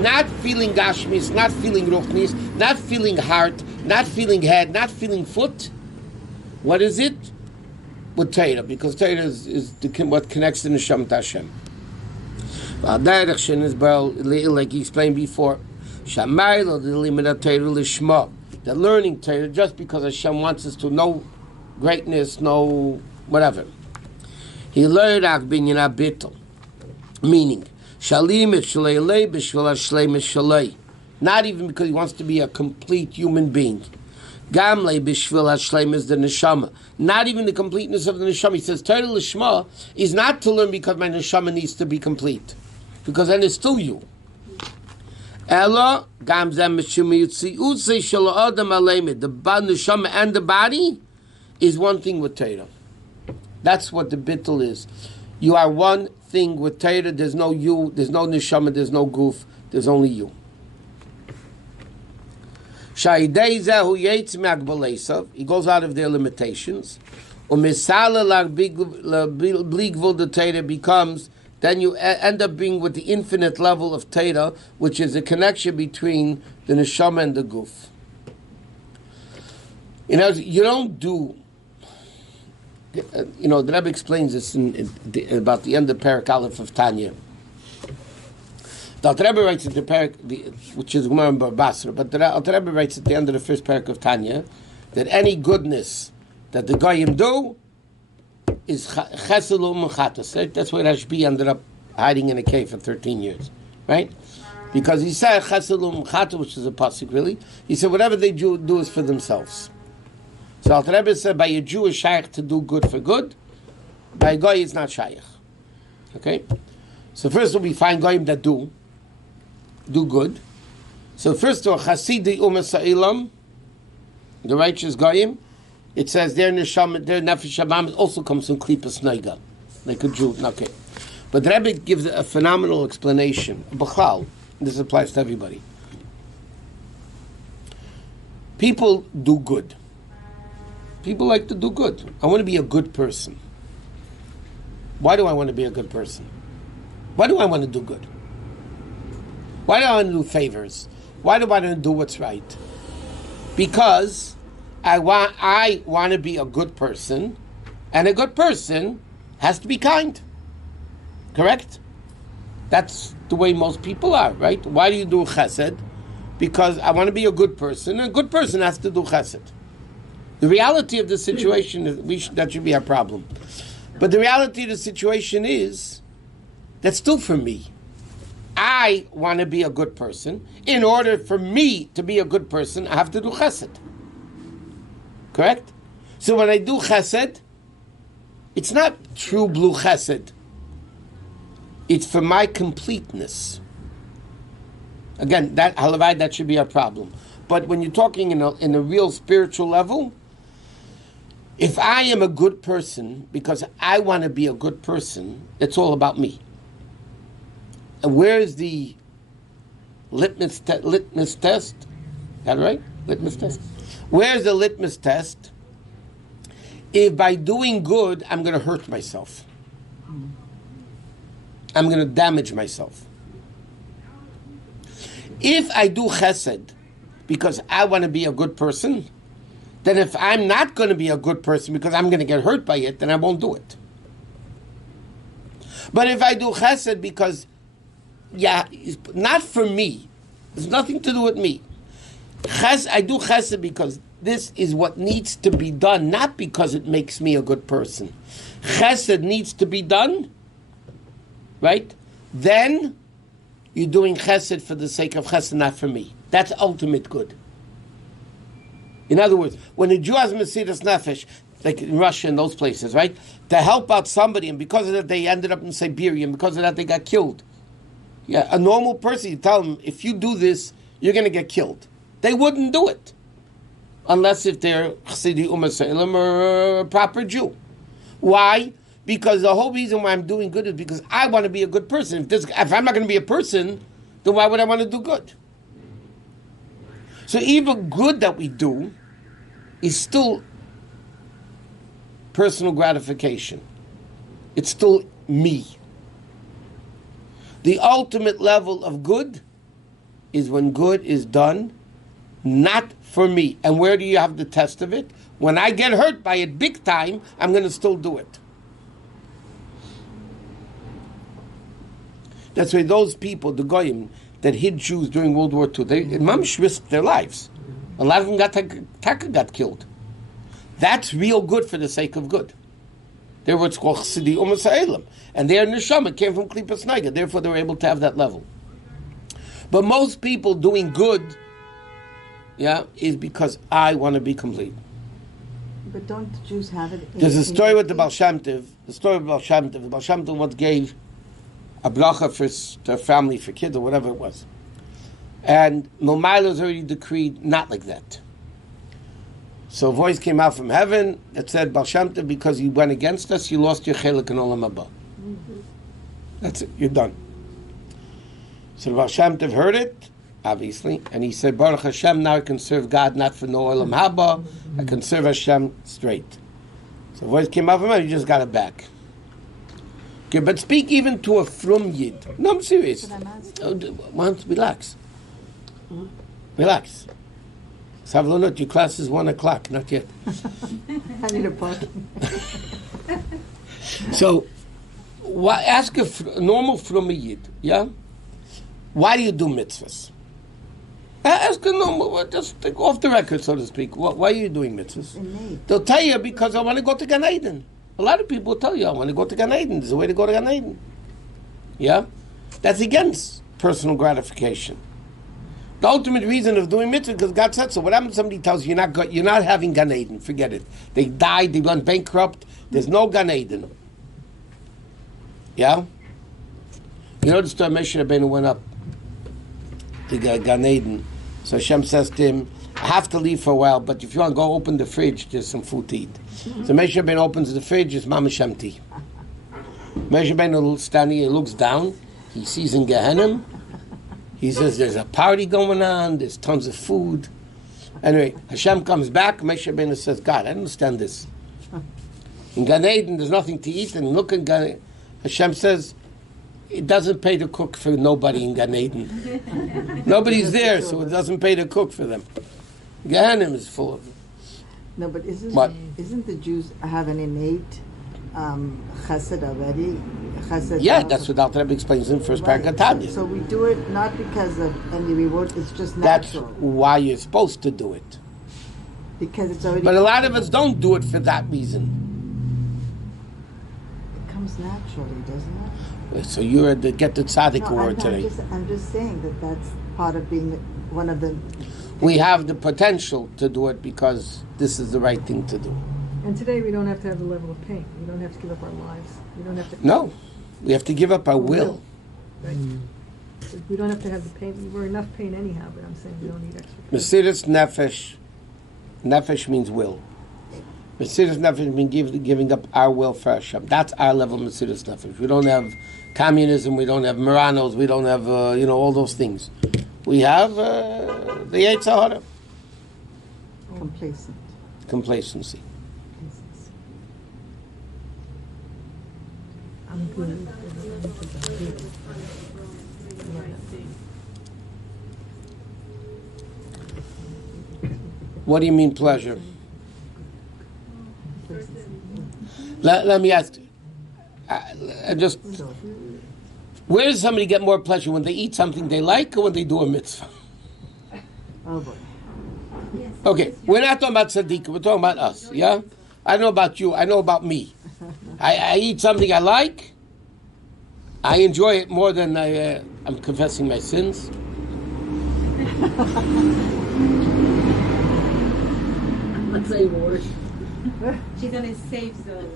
Not feeling gashmis, not feeling ruchnis, not feeling heart, not feeling head, not feeling foot. What is it? With Torah, because Torah is what connects the neshama to Hashem. Like he explained before, that learning Torah just because Hashem wants us to know greatness, know whatever. He learned binyan bittul, meaning not even because he wants to be a complete human being. Gamle b'shvil hashleim is the neshama. Not even the completeness of the neshama. He says Torah l'shma is not to learn because my neshama needs to be complete, because then it's still you. Ella gam zem mishum shel adam alemed. The neshama and the body is one thing with Torah. That's what the bittul is. You are one thing with Torah. There's no you. There's no neshama. There's no goof. There's only you. He goes out of their limitations. The Torah becomes, then you end up being with the infinite level of Torah, which is a connection between the neshama and the guf. You don't do. The Rebbe explains this about the end of Perek Aleph of Tanya. The Rebbe writes at the Perek, which is Gemara Basra, but the Rebbe writes at the end of the first Perek of Tanya that any goodness that the Goyim do is chesed u'mechatas. Right? That's why Rabbi ended up hiding in a cave for 13 years, right? Because he said chesed u'mechatas, which is a pasuk really. He said whatever they do is for themselves. So Alter Rebbe said, by a Jew is shaykh to do good for good, by a Goy is not shaykh. Okay? So first of all, we find Goyim that do good. So first of all, Chasidi Umas Sa'ilam, the righteous Goyim, it says their neshama, their nefesh habam also comes from klipas neiga, like a Jew. Okay. But the Rebbe gives a phenomenal explanation. B'chlal, this applies to everybody. People do good. People like to do good. I want to be a good person. Why do I want to be a good person? Why do I want to do good? Why do I want to do favors? Why do I want to do what's right? Because I want to be a good person, and a good person has to be kind. Correct? That's the way most people are, right? Why do you do chesed? Because I want to be a good person, and a good person has to do chesed. The reality of the situation is that should be our problem. But the reality of the situation is that's still for me. I want to be a good person. In order for me to be a good person, I have to do chesed. Correct? So when I do chesed, it's not true blue chesed. It's for my completeness. Again, that should be our problem. But when you're talking in a real spiritual level, if I am a good person because I want to be a good person, it's all about me. And where's the litmus test? Is that right? Litmus test? Where's the litmus test? If by doing good, I'm going to hurt myself. I'm going to damage myself. If I do chesed because I want to be a good person, then if I'm not going to be a good person because I'm going to get hurt by it, then I won't do it. But if I do chesed because, not for me, there's nothing to do with me. I do chesed because this is what needs to be done, not because it makes me a good person. Chesed needs to be done, right? Then you're doing chesed for the sake of chesed, not for me. That's ultimate good. In other words, when a Jew has Mesiras Nefesh, like in Russia and those places, right, to help out somebody, and because of that they ended up in Siberia, and because of that they got killed. Yeah, a normal person, you tell them, if you do this, you're going to get killed. They wouldn't do it. Unless if they're Chassidi Umasa'ilim or a proper Jew. Why? Because the whole reason why I'm doing good is because I want to be a good person. If I'm not going to be a person, then why would I want to do good? So even good that we do is still personal gratification. It's still me. The ultimate level of good is when good is done not for me. And where do you have the test of it? When I get hurt by it big time, I'm going to still do it. That's why those people, the Goyim, that hid Jews during World War II, they mamish risked their lives. A lot of them got killed. That's real good for the sake of good. They were what's called Chassidei Umas Ha'olam. And their neshama came from Klipas Neiga. Therefore, they were able to have that level. But most people doing good, is because I want to be complete. But don't the Jews have it? There's a story with the Baal Shem Tov. The story of Baal Shem Tov. The Baal Shem Tov once gave a bracha for their family, for kids, or whatever it was. And Maamar was already decreed not like that. So a voice came out from heaven that said, Baal Shem Tov, because you went against us, you lost your chelik in Olam Haba. That's it, you're done. So the Baal Shem Tov heard it, obviously, and he said, Baruch Hashem, now I can serve God not for no Olam Haba, I can serve Hashem straight. So a voice came out from heaven, you just got it back. Okay, but speak even to a frum yid. No, I'm serious. Relax. Relax. Savlonot, your class is 1 o'clock, not yet. I need a buck. So, ask a normal frum yid, why do you do mitzvahs? Ask a normal, just off the record, so to speak. Why are you doing mitzvahs? They'll tell you, because I want to go to Gan Eden. A lot of people tell you, I want to go to Gan Eden. There's a way to go to Gan Eden. Yeah? That's against personal gratification. The ultimate reason of doing mitzvah because God said so. What happens if somebody tells you you're not having Gan Eden? Forget it. They died, they went bankrupt. There's no Gan Eden. Yeah? You know the story Moshe Rabbeinu went up to Gan Eden. So Hashem says to him, I have to leave for a while, but if you want to go open the fridge, there's some food to eat. So Moshe Rabbeinu opens the fridge, it's mamash empty. Moshe Rabbeinu standing here, looks down, he sees in Gehenna, he says there's a party going on, there's tons of food. Anyway, Hashem comes back, Moshe Rabbeinu says, God, I don't understand this. In Gan Eden, there's nothing to eat, and look in Gan Eden. Hashem says, it doesn't pay to cook for nobody in Gan Eden. Nobody's there, so it doesn't pay to cook for them. Gehenna is full of them. No, but isn't the Jews have an innate chesed already? Yeah, that's what Dr. Rebbe explains in the first parak of Tanya. So we do it not because of any reward, it's just That's natural. why you're supposed to do it. Because it's already... But a lot of us don't do it for that reason. It comes naturally, doesn't it? So you're the get the tzaddik award today. I'm just saying that that's part of being one of the... We have the potential to do it because this is the right thing to do. And today we don't have to have the level of pain. We don't have to give up our lives. We don't have to... No. We have to give up our will. Right. We don't have to have the pain. We're enough pain anyhow, but I'm saying we don't need extra pain. Mesiras nefesh. Nefesh means will. Mesiras nefesh means giving up our will for Hashem. That's our level of Mesiras nefesh. We don't have communism. We don't have Moranos. We don't have, all those things. We have the Yetzer Hara. Complacency. I'm good. What do you mean pleasure? Let me ask. Where does somebody get more pleasure, when they eat something they like or when they do a mitzvah? Oh boy. Okay, we're not talking about tzaddik, we're talking about us, yeah? I know about you, I know about me. I eat something I like, I enjoy it more than I'm confessing my sins. Let's say worse. She's on a safe zone.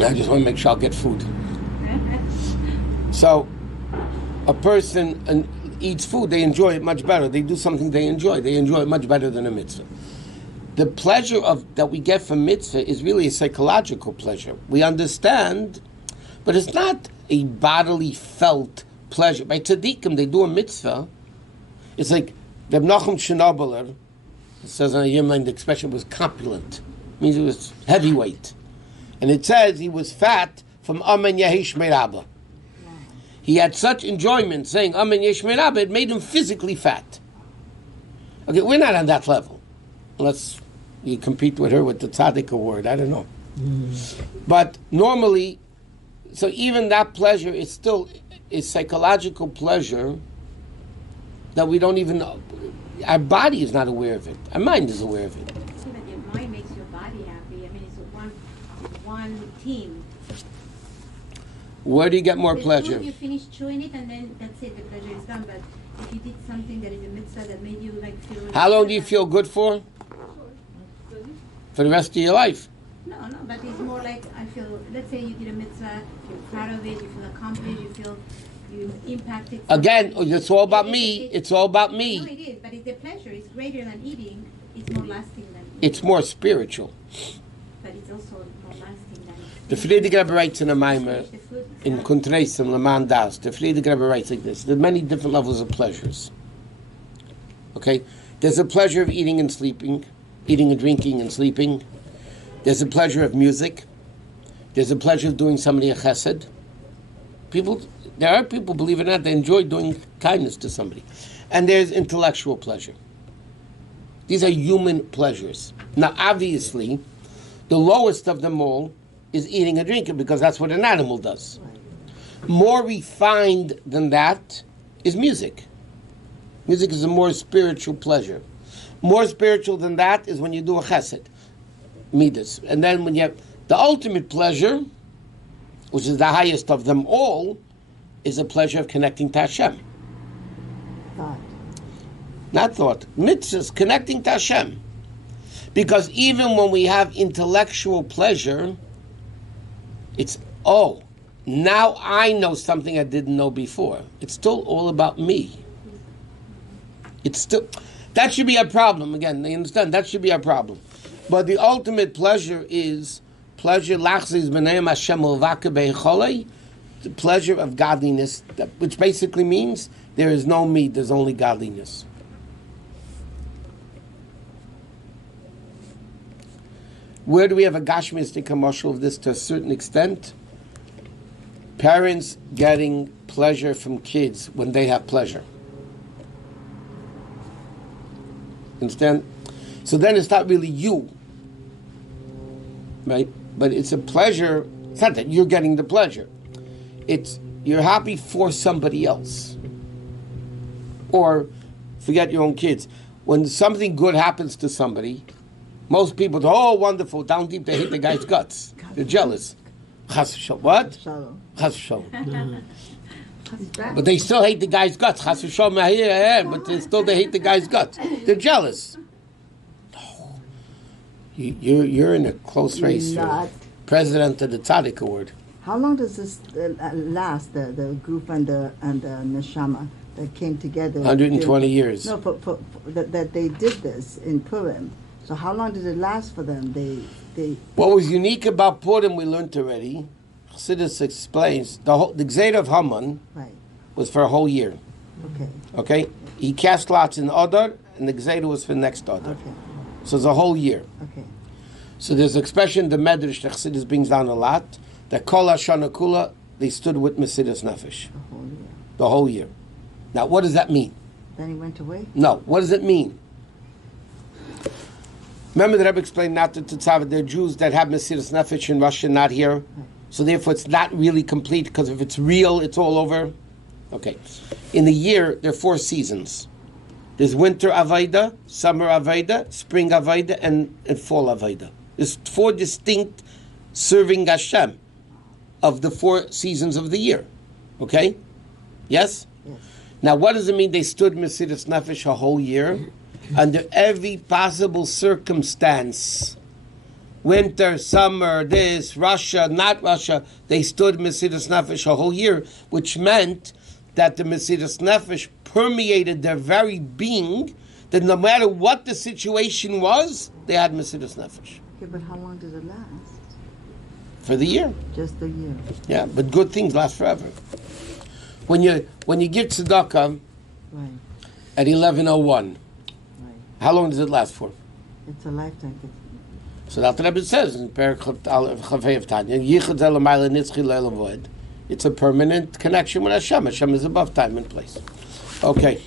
I just want to make sure I'll get food. So, a person eats food, they enjoy it much better. They do something they enjoy it much better than a mitzvah. The pleasure that we get from mitzvah is really a psychological pleasure. We understand, but it's not a bodily felt pleasure. By tzaddikim, they do a mitzvah, It's like the Menachem Shenobeler, it says on a Yemline, the expression was compulent. It means he was heavyweight. And it says he was fat from Amen Yehish Merabah. He had such enjoyment saying Amen Yehish Merabah, it made him physically fat. Okay, we're not on that level. Unless you compete with her with the Tzaddik award, I don't know. But normally, so even that pleasure is still a psychological pleasure that we don't even know. Our body is not aware of it. Our mind is aware of it. See, but your mind makes your body happy. I mean, it's one team. Where do you get more With pleasure? food, you finish chewing it, and then that's it. The pleasure is done. But if you did something that is a mitzvah that made you like feel. How long do you feel good for? For the rest of your life. No, but it's more like I feel. Let's say you did a mitzvah, you're proud of it, you feel accomplished, you feel you impacted. Again, it's all about me. It's all about No, me. it is, but it's the pleasure. It's greater than eating. It's more lasting than eating. It's more spiritual. But it's also more lasting than. The Friedrich Rebbe writes in a Maamar, The food in itself. Schneerson, Le Man Das, the Friedrich Rebbe writes like this. There are many different levels of pleasures. Okay? There's a pleasure of eating and sleeping, eating and drinking and sleeping. There's a pleasure of music. There's a pleasure of doing somebody a chesed. There are people, believe it or not, they enjoy doing kindness to somebody. And there's intellectual pleasure. These are human pleasures. Now, obviously, the lowest of them all is eating and drinking because that's what an animal does. More refined than that is music. Music is a more spiritual pleasure. More spiritual than that is when you do a chesed, midas. And then when you have the ultimate pleasure, which is the highest of them all, is a pleasure of connecting to Hashem. Thought. Not thought. Mitzvahs, connecting to Hashem. Because even when we have intellectual pleasure, it's, oh, now I know something I didn't know before. It's still all about me. It's still, that should be a problem. Again, you understand? That should be a problem. But the ultimate pleasure is pleasure, lachzis b'neim Hashem ulvaka beicholei, the pleasure of godliness, which basically means there is no me, there's only godliness. Where do we have a gashmistic commercial of this to a certain extent? Parents getting pleasure from kids when they have pleasure. Understand? So then it's not really you, right? But it's a pleasure. It's not that you're getting the pleasure. It's you're happy for somebody else. Or forget your own kids. When something good happens to somebody, most people go, oh, wonderful. Down deep, they hate the guy's guts. They're jealous. Chas v'shalom. What? Shalom. Chas v'shalom. He's back. But they still hate the guy's guts. Chas v'shalom, but they hate the guy's guts. They're jealous. No. You're in a close race. You're Not. president of the Tzaddik Award. How long does this last? The group and the neshama that came together. 120 years. No, that they did this in Purim. So how long did it last for them? They. What was unique about Purim, we learned already. Chassidus explains the Gzeira of Haman Right. was for a whole year. Okay. Okay, he cast lots in Adar, and the Gzeira was for next Adar. Okay. So it's a whole year. Okay. So there's an expression the Medrash that Chassidus brings down a lot that Kol Hashana Kula they stood with Mesidas Nefesh The whole year. the whole year. Now, what does that mean? Then he went away. No, what does it mean? Remember the Rebbe explained not to Tzavah, there are Jews that have Mesidas Nefesh in Russia, not here. So therefore it's not really complete, because if it's real, it's all over. Okay. In the year, there are 4 seasons. There's winter Avaida, summer Avaida, spring Avaida, and fall Avaida. There's 4 distinct serving Hashem of the 4 seasons of the year. Okay? Yes? Yes. Now, what does it mean they stood Mesidas Nefesh a whole year? Under every possible circumstance. Winter, summer, this, Russia, not Russia, they stood Mesidas Nefesh a whole year, which meant that the Mesidas Nefesh permeated their very being, that no matter what the situation was, they had Mesidas Nefesh. Okay, but how long did it last? For the year. Just a year. Yeah, but good things last forever. When you give tzedakah, Right. at 11:01. Right. How long does it last for? It's a lifetime. So that's what Rabbi says in Perek Chavei of Tanya. Yichud Elamayla Nitzchi Le'Lavoid. It's a permanent connection with Hashem. Hashem is above time and place. Okay.